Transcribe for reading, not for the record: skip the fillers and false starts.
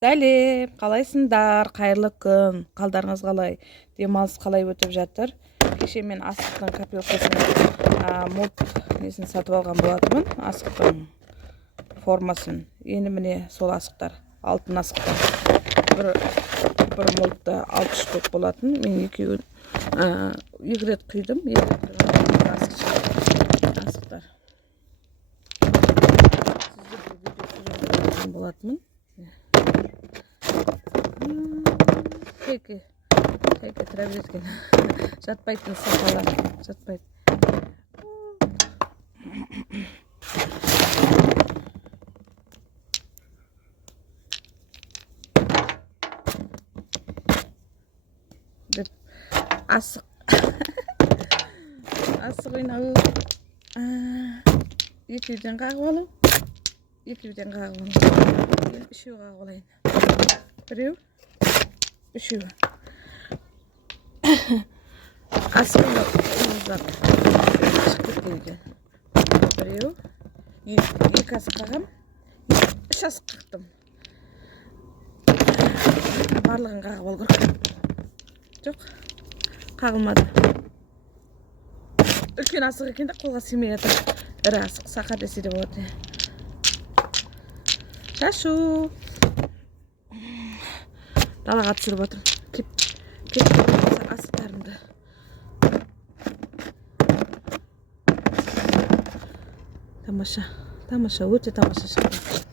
Сәлем, қалайсыңдар? Қайырлы күн. Қалдарыңыз қалай? Демалыс қалай өтіп жатыр? Кеше мен асықтың копилкасын мод несін сатып алған болатынмын. Асықтың формасын. Енді міне сол асықтар. Алтын асықтар. Бір модта 60 штук болатын. Мен екеуін екі рет құйдым. Екі рет құйған асықтар. Сіздерге болатынмын. Кайка тірап жеткен. Жатпайтын сапалар. Жатпайды. Деп асық. Асық ойнау. Екеуден қағып алу. Екеуден қағып алу. Мен үшеу қағып алайын. Біреу. Үшеу. Асығын ұзақ. Шықпет дейді. Біреу. Екі асық қағам. Үш асық қақтым. Барлығын қағып алу керек. Жоқ. Қағылмады. Үлкен асық екен де қолға симей жатыр. Ірі асық. Сақа десе де болады. Шашу. Далаға түсіріп отырмын. Кеп асықтарымды. Тамаша, өте тамаша шықты.